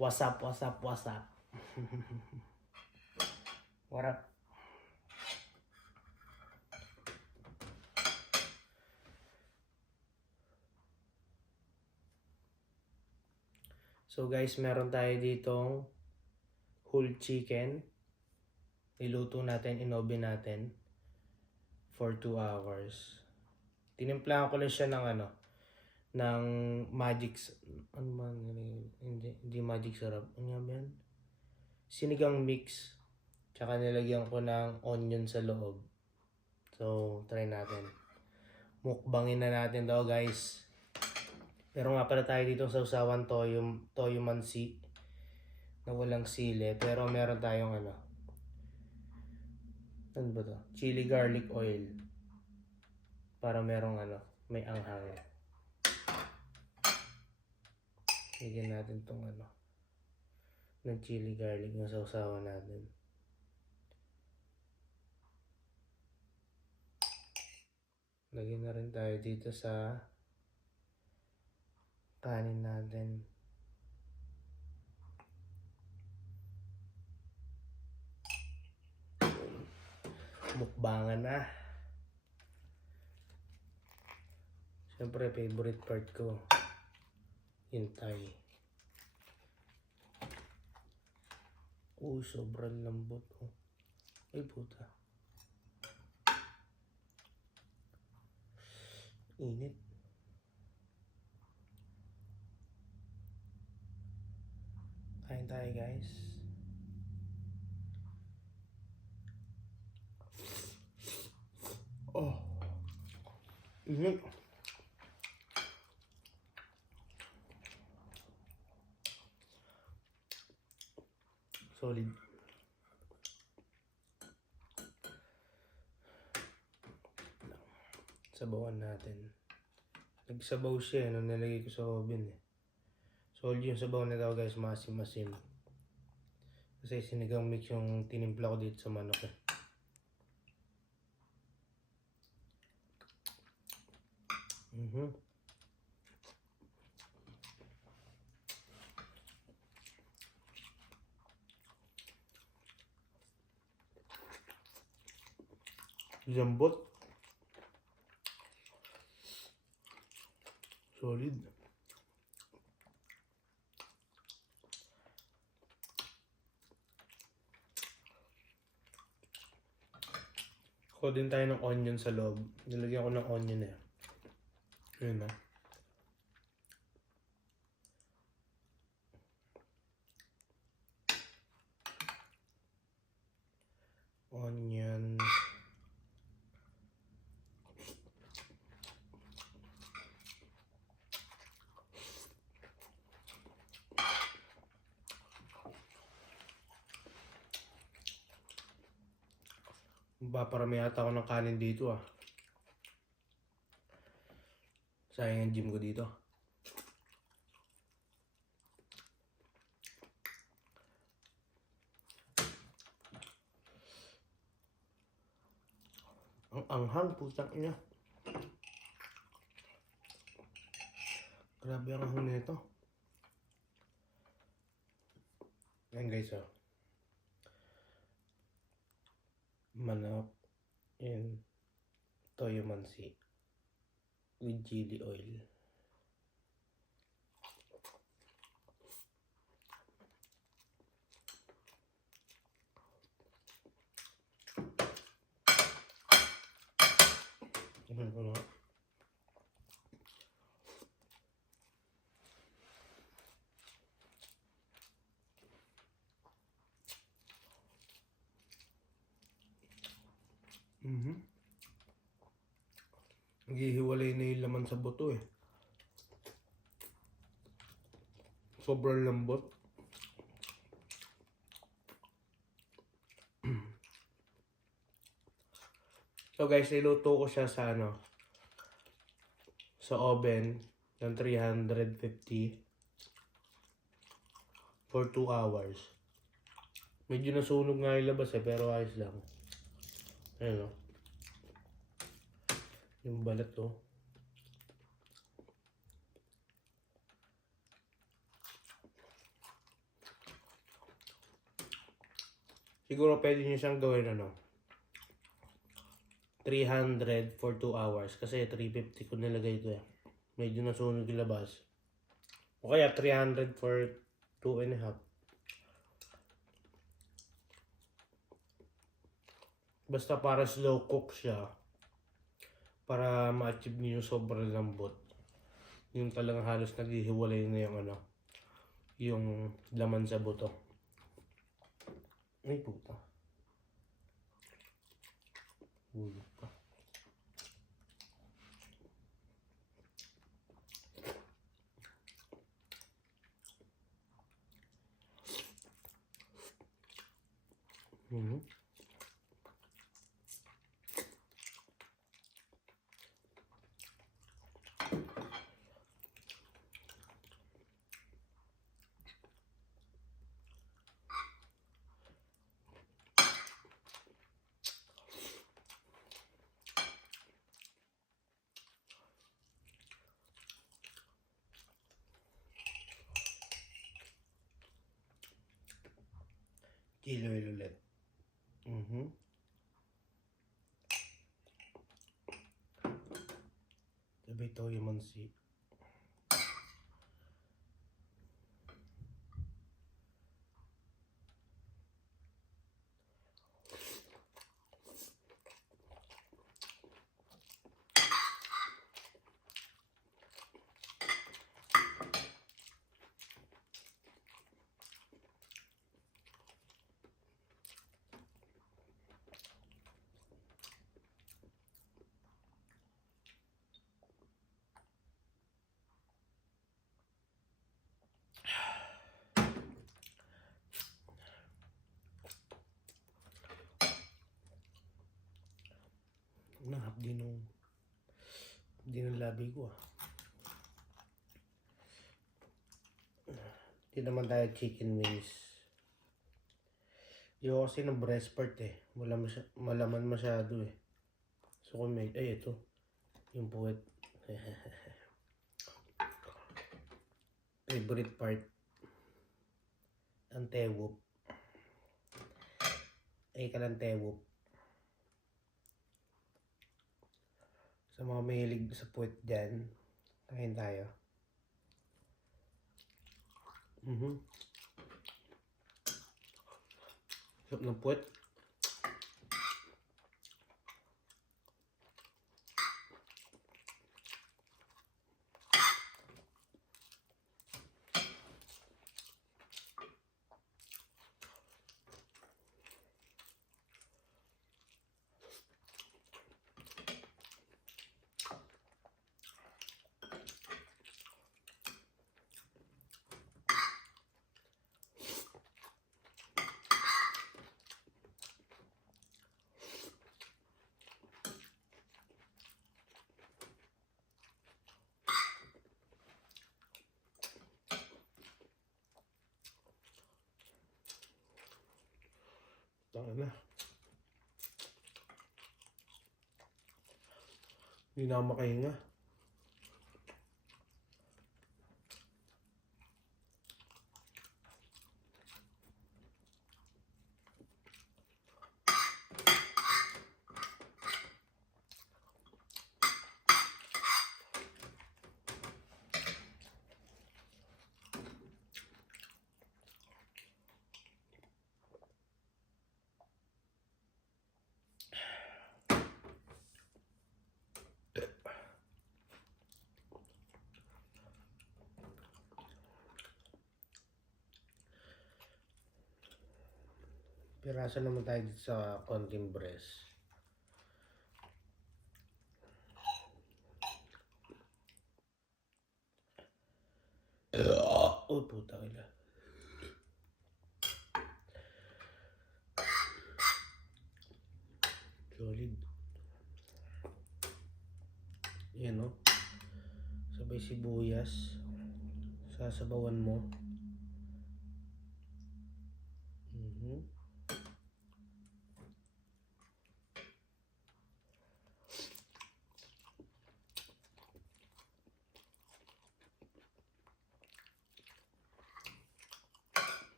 What's up, what's up, what's up? What up? So guys, meron tayo ditong whole chicken. Iluto natin, inoven natin for 2 hours. Tinimplahan ko lang siya ng ng magic, hindi magic sarap. Ano nga ba yan? Sinigang mix. Tsaka nilagyan ko ng onion sa loob. So, try natin. Mukbangin na natin daw guys. Pero nga pala tayo dito sa usawan toyo mansi na walang sili. Pero meron tayong ano ba to? Chili garlic oil. Para merong may anghang. Lagyan natin tong ng chili garlic na sausawan natin. Lagyan na rin tayo dito sa kanin natin. Mukbangan na. Siyempre, favorite part ko. Hintay. Sobrang lambot. Ay, puta. Init. Kain tayo, guys. Init. Solid. Sabawan natin. Nagsabaw siya nung nilagay ko sa oven Solid yung sabaw na daw guys, masim-masim. Kasi sinigang mix yung tinimpla ko dito sa manok Lambot. Solid. Kuha din tayo ng onion sa loob. Nilagyan ko ng onion Ayun na. Onion. Paparami yata ako ng kanin dito Sayang ang gym ko dito. Ang anghang, putang ina. Grabe ang anghang nito. Yan guys manok and toyo mansi with chili oil. Naghihiwalay na yung laman sa buto Sobrang lambot. So guys, niluto ko siya sa sa oven ng 350 for 2 hours. Medyo nasunog nga yung labas pero ayos lang. Ayun yung balat Siguro pwede nyo siyang gawin 300 for 2 hours. Kasi 350 ko nilagay ito eh. Medyo nasunog yung labas. O kaya 300 for 2 and a half. Basta para slow cook siya. Para ma-achieve niyo yung sobrang lambot. Yung talagang halos naghihiwalay na yung yung laman sa buto. Ay puta. Hulog ka. Kilo oil ulit. Sabi ito yung mansi. Hapdi ng labi ko Hindi naman tayo chicken wings. Yung kasi ng breast part eh. Malaman masyado eh. So kung may, ay ito. Yung puwet. Favorite part. Ang tewop. Ay ka ng tewop. Sa mga mahilig sa puwet dyan, kain tayo. Sarap ng puwet. Tama na. Hindi na ako makahinga. Piraso naman tayo dito sa konting breast. Oh, puta ila. Solid. Yan o. Sabay sibuyas. Sasabawan mo.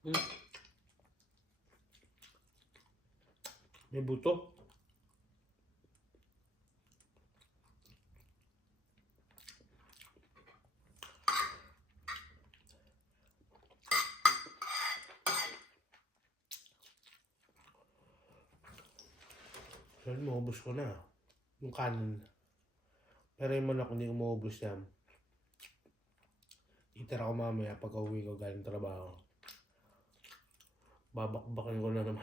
May buto. Sorry, maubos ko na. Yung kanin. Pero yung manok, hindi ko maubos yan. Itira ko mamaya pag uwi ko galing trabaho. Babakbakin ko na naman.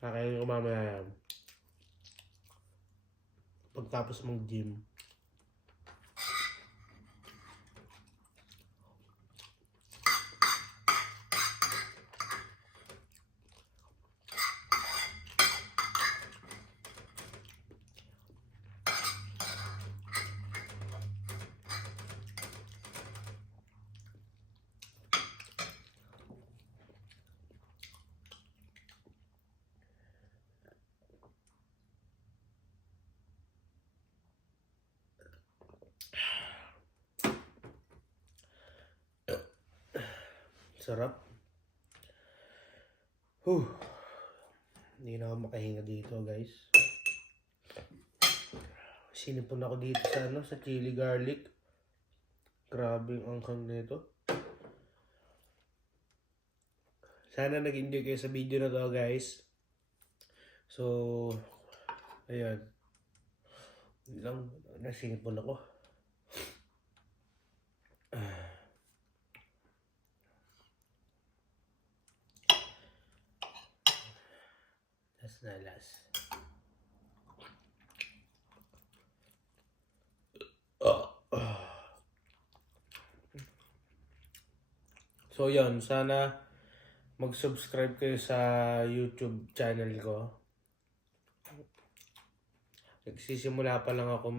Kakainin ko mamaya yan. Pagtapos mag-gym. Sarap. Hindi na ako makahinga dito, guys. Sinipon ako dito sa sa chili garlic. Grabe ang anghang nito. Sana nag-enjoy kayo sa video na to, guys. So, ayan. Lang nasinipon ako. Last na last. So yun, sana mag-subscribe kayo sa YouTube channel ko. Nagsisimula pa lang ako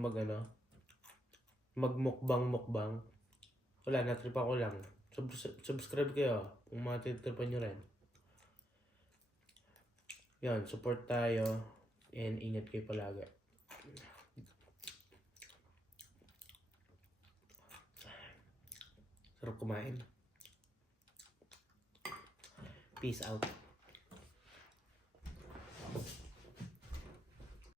magmukbang. Wala, natrip ako lang. Subscribe kayo kung matitripan nyo rin. Yan, support tayo and ingat kayo palagi. Sarap kumain. Peace out.